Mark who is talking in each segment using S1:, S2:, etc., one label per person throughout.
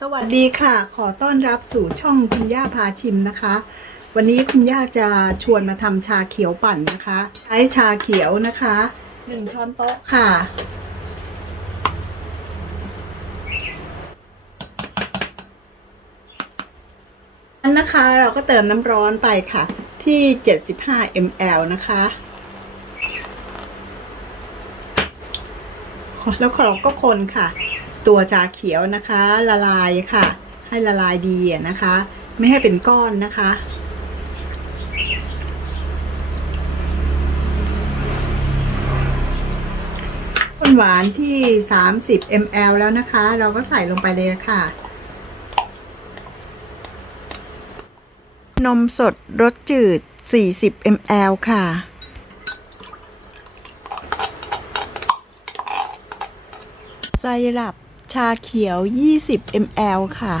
S1: สวัสดีค่ะ ขอต้อนรับสู่ช่องคุณย่าพาชิมนะคะ วันนี้คุณย่าจะชวนมาทำชาเขียวปั่นนะคะ ใช้ชาเขียวนะคะหนึ่งช้อนโต๊ะค่ะอันนะคะเราก็เติมน้ำร้อนไปค่ะ ที่ 75 ml นะคะแล้วเราก็คนค่ะ ตัวชาเขียวนะคะ ละลายค่ะ ให้ละลายดีนะคะ ไม่ให้เป็นก้อนนะคะ ข้นหวานที่ 30 ml แล้วนะคะ เราก็ใส่ลงไปเลยค่ะ นมสดรสจืด 40 ml ค่ะไซรัป ชาเขียว 20 ml ค่ะ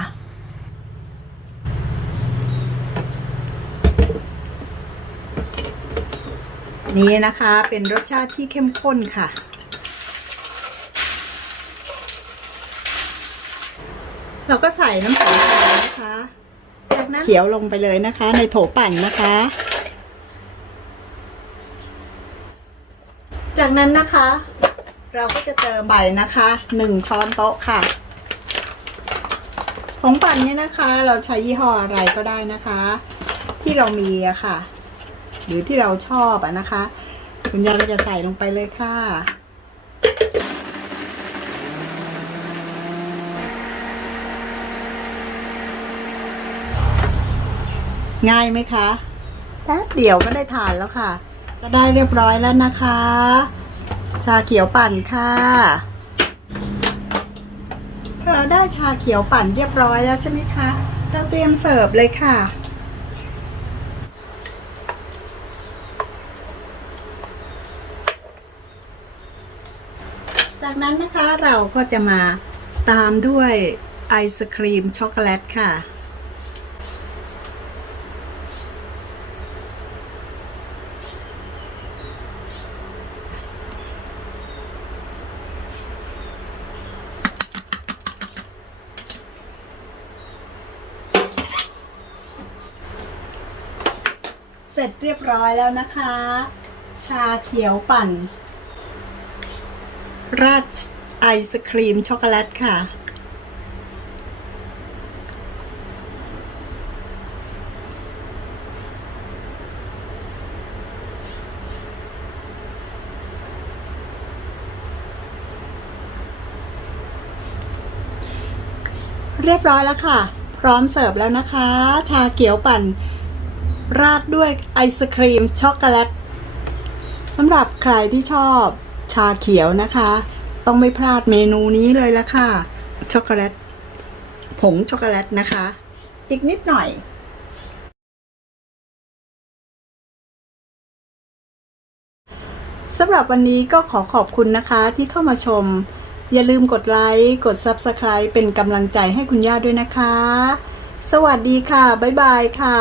S1: นี้นะคะเป็นรสชาติที่เข้มข้นค่ะ เราก็ใส่น้ำตาลทรายนะคะ จากนั้นเขียวลงไปเลยนะคะ ในโถปั่นนะคะจากนั้นนะคะ เราก็จะเติมใบนะคะหนึ่งช้อนโต๊ะค่ะผงปั่นเนี่ยนะคะ เราใช้ยี่ห้ออะไรก็ได้นะคะ ที่เรามีอะค่ะ หรือที่เราชอบอะนะคะคุณยายก็จะใส่ลงไปเลยค่ะง่ายไหมคะแป๊บเดียวก็ได้ทานแล้วค่ะ ก็ได้เรียบร้อยแล้วนะคะ ชาเขียวปั่นค่ะเราได้ชาเขียวปั่นเรียบร้อยแล้วใช่ไหมคะ เราเตรียมเสิร์ฟเลยค่ะ จากนั้นนะคะเราก็จะมาตามด้วยไอศครีมช็อกโกแลตค่ะ เสร็จเรียบร้อยแล้วนะคะ ชาเขียวปั่น ราดไอศครีมช็อกโกแลตค่ะ เรียบร้อยแล้วค่ะ พร้อมเสิร์ฟแล้วนะคะ ชาเขียวปั่น ราดด้วยไอศครีมช็อกโกแลตสำหรับใครที่ชอบชาเขียวนะคะ ต้องไม่พลาดเมนูนี้เลยละค่ะ ช็อกโกแลต ผงช็อกโกแลตนะคะ อีกนิดหน่อยสำหรับวันนี้ก็ขอขอบคุณนะคะที่เข้ามาชม อย่าลืมกดไลค์ กด Subscribe เป็นกำลังใจให้คุณย่าด้วยนะคะ สวัสดีค่ะ บ๊ายบายค่ะ